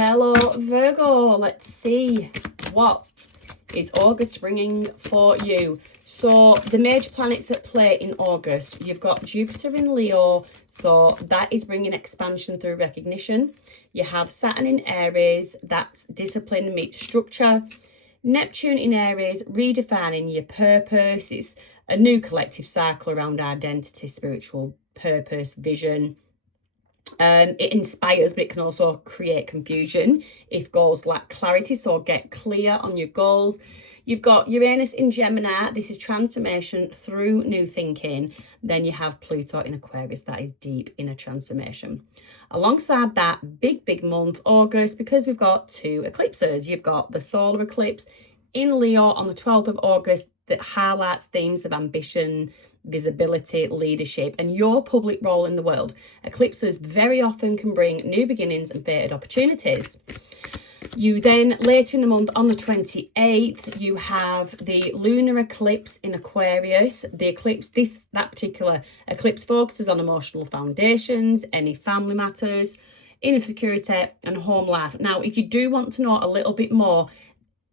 Hello Virgo, let's see what is August bringing for you. So the major planets at play in August, you've got Jupiter in Leo, so that is bringing expansion through recognition. You have Saturn in Aries, that's discipline meets structure. Neptune in Aries, redefining your purpose. It's a new collective cycle around identity, spiritual purpose, vision. It inspires, but it can also create confusion if goals lack clarity. So get clear on your goals. You've got Uranus in Gemini. This is transformation through new thinking. Then you have Pluto in Aquarius. That is deep inner transformation. Alongside that, big month, August, because we've got two eclipses. You've got the solar eclipse in Leo on the 12th of August that highlights themes of ambition, visibility, leadership, and your public role in the world. Eclipses very often can bring new beginnings and fated opportunities. You then, later in the month, on the 28th, you have the lunar eclipse in Aquarius. The eclipse, that particular eclipse focuses on emotional foundations, any family matters, inner security, and home life. Now, if you do want to know a little bit more,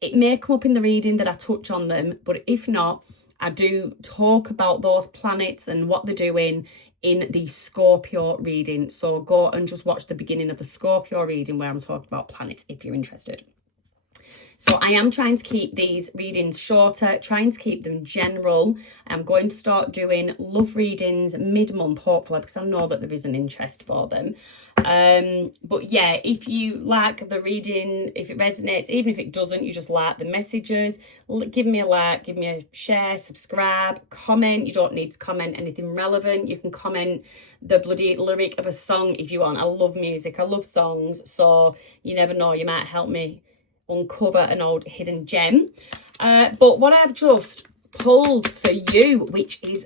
it may come up in the reading that I touch on them, but if not, I do talk about those planets and what they're doing in the Scorpio reading. So go and just watch the beginning of the Scorpio reading where I'm talking about planets if you're interested. So I am trying to keep these readings shorter, trying to keep them general. I'm going to start doing love readings mid-month, hopefully, because I know that there is an interest for them. But yeah, if you like the reading, if it resonates, even if it doesn't, you just like the messages, give me a like, give me a share, subscribe, comment. You don't need to comment anything relevant. You can comment the bloody lyric of a song if you want. I love music, I love songs, so you never know, you might help me uncover an old hidden gem. But what I've just pulled for you, which is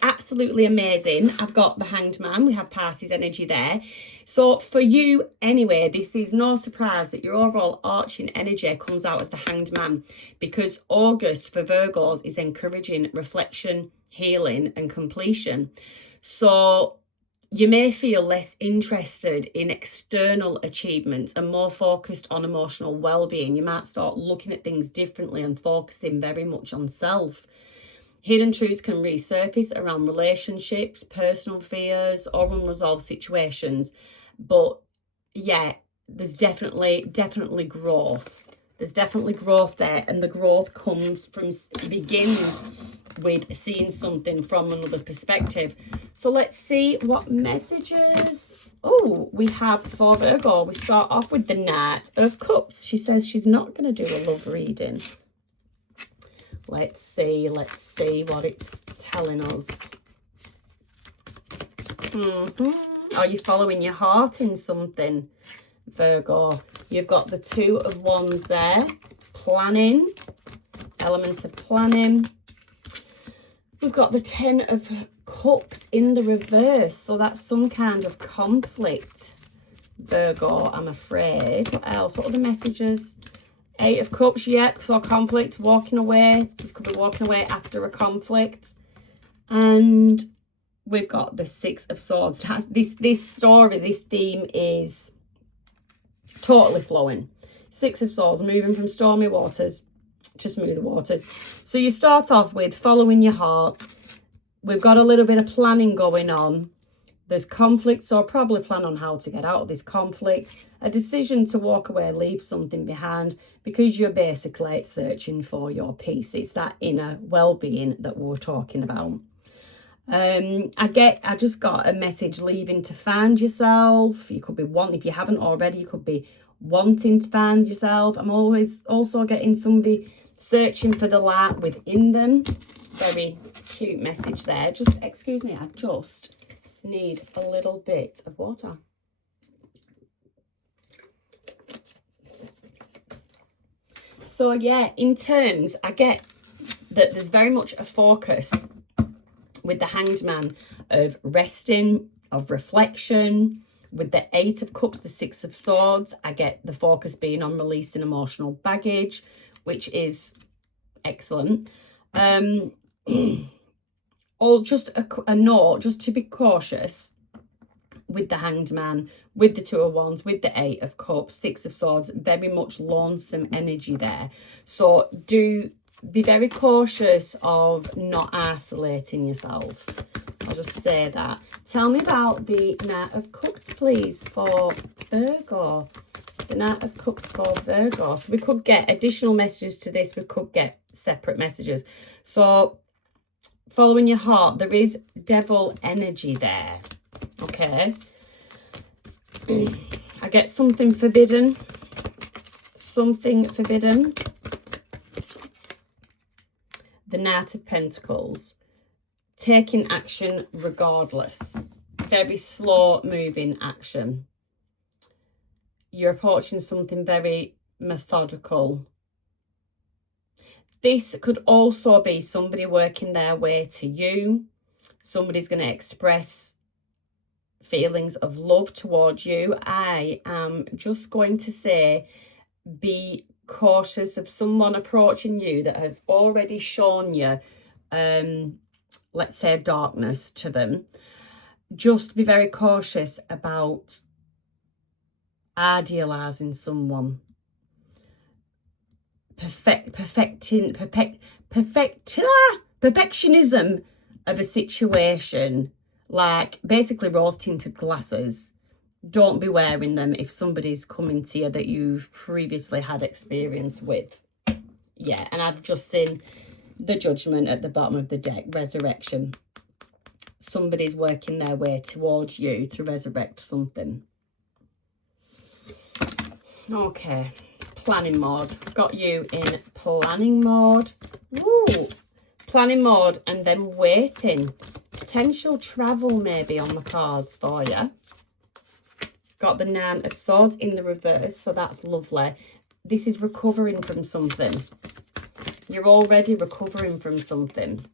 absolutely amazing, I've got the Hanged Man. We have Pisces energy there. So for you anyway, this is no surprise that your overall arching energy comes out as the Hanged Man, because August for Virgos is encouraging reflection, healing and completion. So you may feel less interested in external achievements and more focused on emotional well-being. You might start looking at things differently and focusing very much on self. Hidden truths can resurface around relationships, personal fears, or unresolved situations. But yeah, there's definitely growth. There's definitely growth there, and the growth begins with seeing something from another perspective. So let's see what messages we have for Virgo. We start off with the Knight of Cups. She says she's not going to do a love reading. Let's see what it's telling us. Are you following your heart in something, Virgo? You've got the Two of Wands there, planning, element of planning. We've got the Ten of Cups in the reverse, so that's some kind of conflict, Virgo, I'm afraid. What else? What are the messages? Eight of Cups, yeah, so conflict, walking away. This could be walking away after a conflict. And we've got the Six of Swords. That's this story, this theme is totally flowing. Six of Swords, moving from stormy waters to smoother waters. So you start off with following your heart. We've got a little bit of planning going on. There's conflict, so probably plan on how to get out of this conflict. A decision to walk away, leave something behind, because you're basically searching for your peace. It's that inner well-being that we're talking about. I just got a message, leaving to find yourself. You could be wanting, if you haven't already, you could be wanting to find yourself. I'm always also getting somebody searching for the light within them. Very cute message there. Just excuse me, I just need a little bit of water. So yeah, in terms, I get that there's very much a focus with the Hanged Man of resting, of reflection. With the Eight of Cups, the Six of Swords, I get the focus being on releasing emotional baggage, which is excellent. Or just a note, just to be cautious. with the Hanged Man, with the Two of Wands, with the Eight of Cups, Six of Swords, very much lonesome energy there. So do be very cautious of not isolating yourself. I'll just say that. Tell me about the Knight of Cups, please, for Virgo. The Knight of Cups for Virgo. So we could get additional messages to this. We could get separate messages. So following your heart, there is devil energy there. Okay. I get something forbidden. Something forbidden. The Knight of Pentacles. Taking action regardless. Very slow moving action. You're approaching something very methodical. This could also be somebody working their way to you. Somebody's going to express feelings of love towards you. I am just going to say, be cautious of someone approaching you that has already shown you, let's say, darkness to them. Just be very cautious about idealizing someone. Perfectionism of a situation, like basically rose-tinted glasses. Don't be wearing them if somebody's coming to you that you've previously had experience with. Yeah, and I've just seen the Judgment at the bottom of the deck, resurrection. Somebody's working their way towards you to resurrect something. Okay, planning mode. Got you in planning mode. Woo! Planning mode and then waiting. Potential travel maybe on the cards for you. Got the Nine of Swords in the reverse, so that's lovely. This is recovering from something. You're already recovering from something.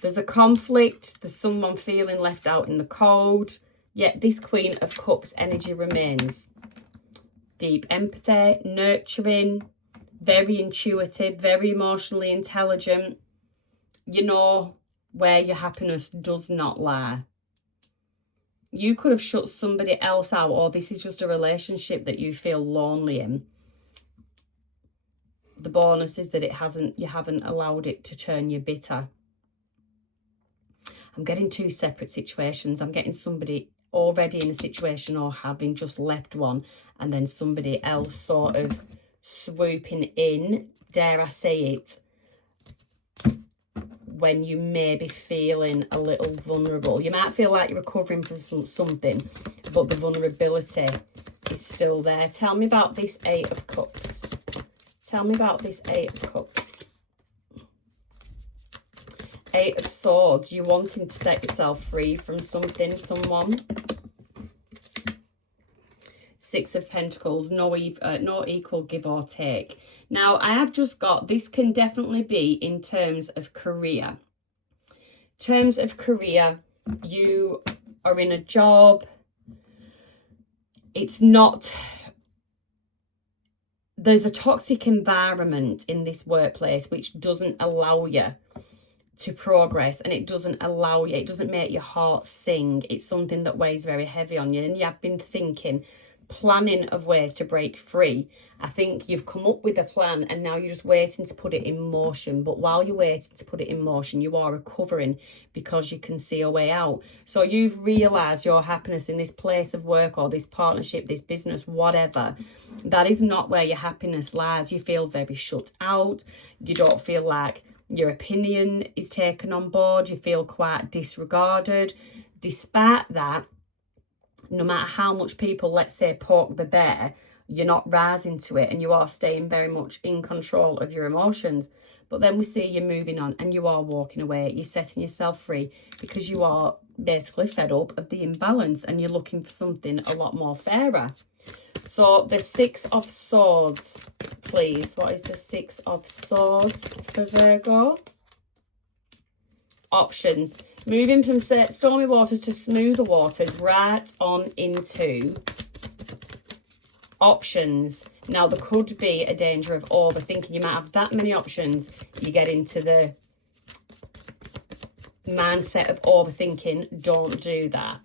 There's a conflict. There's someone feeling left out in the cold. Yet this Queen of Cups energy remains. Deep empathy, nurturing, very intuitive, very emotionally intelligent. You know where your happiness does not lie. You could have shut somebody else out, or this is just a relationship that you feel lonely in. The bonus is that you haven't allowed it to turn you bitter. I'm getting two separate situations. I'm getting somebody already in a situation or having just left one, and then somebody else sort of swooping in, dare I say it, when you may be feeling a little vulnerable. You might feel like you're recovering from something, but the vulnerability is still there. Tell me about this Eight of Cups. Tell me about this Eight of Cups. Eight of Swords. You wanting to set yourself free from something, someone. Six of Pentacles. No equal give or take. Now, I have just got, this can definitely be in terms of career. Terms of career, you are in a job. It's not, there's a toxic environment in this workplace which doesn't allow you to progress, and it doesn't allow you, it doesn't make your heart sing. It's something that weighs very heavy on you, and you have been thinking, planning of ways to break free. I think you've come up with a plan and now you're just waiting to put it in motion. But while you're waiting to put it in motion, you are recovering because you can see a way out. So you've realised your happiness in this place of work or this partnership, this business, whatever. That is not where your happiness lies. You feel very shut out. You don't feel like your opinion is taken on board. You feel quite disregarded. Despite that, no matter how much people, let's say, poke the bear, you're not rising to it and you are staying very much in control of your emotions. But then we see you moving on and you are walking away. You're setting yourself free because you are basically fed up of the imbalance and you're looking for something a lot more fairer. So the Six of Swords, please. What is the Six of Swords for Virgo? Options. Moving from stormy waters to smoother waters, right on into options. Now, there could be a danger of overthinking. You might have that many options. You get into the mindset of overthinking. Don't do that.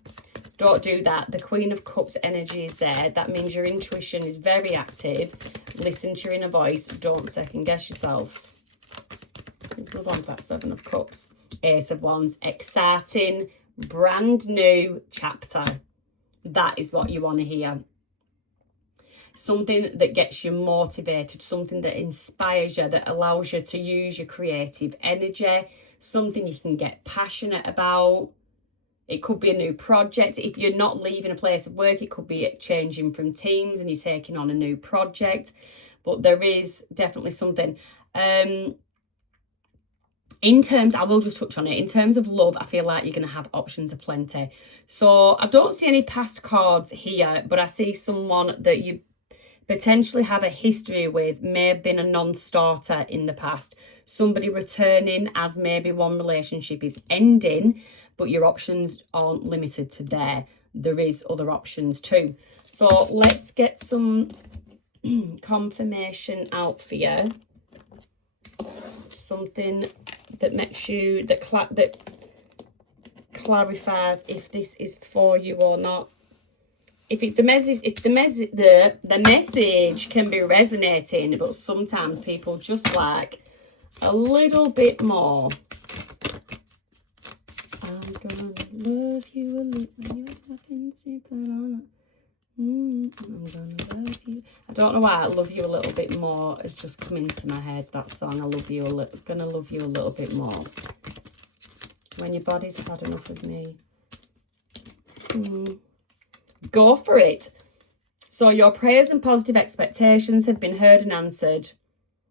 Don't do that. The Queen of Cups energy is there. That means your intuition is very active. Listen to your inner voice. Don't second guess yourself. Let's move on to that Seven of Cups. Ace of Wands. Exciting, brand new chapter. That is what you want to hear. Something that gets you motivated, something that inspires you, that allows you to use your creative energy, something you can get passionate about. It could be a new project. If you're not leaving a place of work, it could be changing from teams and you're taking on a new project. But there is definitely something. In terms, I will just touch on it. In terms of love, I feel like you're going to have options aplenty. So I don't see any past cards here, but I see someone that you potentially have a history with, may have been a non-starter in the past. Somebody returning as maybe one relationship is ending, but your options aren't limited to there. There is other options too. So let's get some confirmation out for you. Something that makes you, that clarifies if this is for you or not. If the message can be resonating, but sometimes people just like a little bit more. I'm gonna love you a little. I'm gonna love you. I don't know why I love you a little bit more has just come into my head. That song, I love you a little. Gonna love you a little bit more. When your body's had enough of me. Go for it. So your prayers and positive expectations have been heard and answered.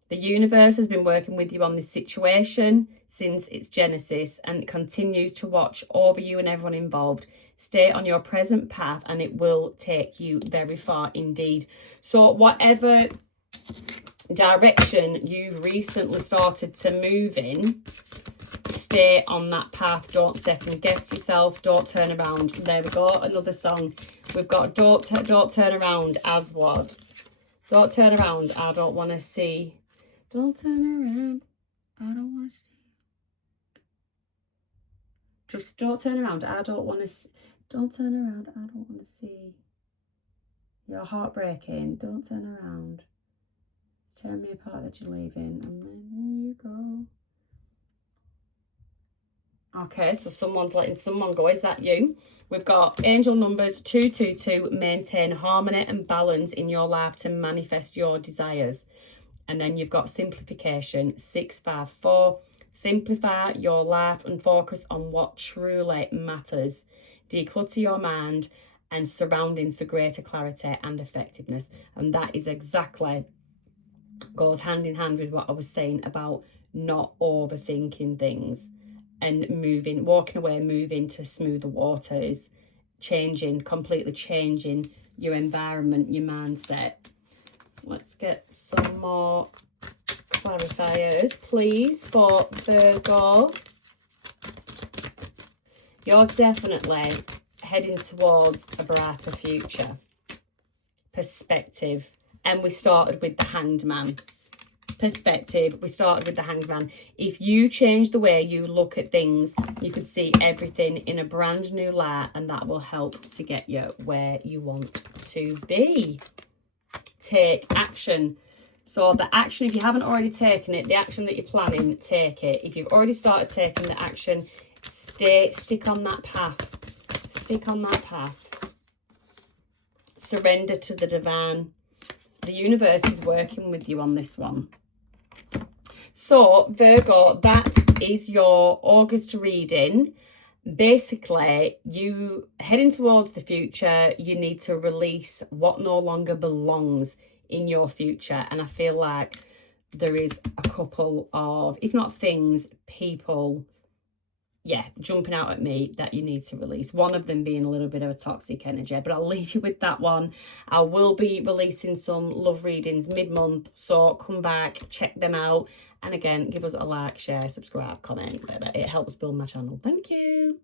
The universe has been working with you on this situation since its genesis and it continues to watch over you and everyone involved. Stay on your present path and it will take you very far indeed. So whatever direction you've recently started to move in, stay on that path. Don't second guess yourself. Don't turn around. There we go. Another song. We've got don't turn around, Aswad. Don't turn around. I don't want to see. Don't turn around. I don't want to see. Just don't turn around. I don't want to see. Don't turn around. I don't want to see. You're heartbreaking. Don't turn around. Tear me apart that you're leaving. I'm letting you go. Okay, so someone's letting someone go. Is that you? We've got angel numbers 222. Maintain harmony and balance in your life to manifest your desires. And then you've got simplification 654. Simplify your life and focus on what truly matters. Declutter your mind and surroundings for greater clarity and effectiveness. And that is exactly, goes hand in hand with what I was saying about not overthinking things. And walking away, moving to smoother waters, completely changing your environment, your mindset. Let's get some more clarifiers, please, for Virgo. You're definitely heading towards a brighter future. Perspective. And we started with the Hanged Man. Perspective. We started with the Hanged Man. If you change the way you look at things, you could see everything in a brand new light, and that will help to get you where you want to be. Take action. So the action, if you haven't already taken it, the action that you're planning, take it. If you've already started taking the action, stick on that path. Stick on that path. Surrender to the divine. The universe is working with you on this one. So, Virgo, that is your August reading. Basically, you heading towards the future, you need to release what no longer belongs in your future. And I feel like there is a couple of, if not things, people, jumping out at me that you need to release. One of them being a little bit of a toxic energy, but I'll leave you with that one. I will be releasing some love readings mid-month, so come back, check them out. And again, give us a like, share, subscribe, comment, whatever. It helps build my channel. Thank you.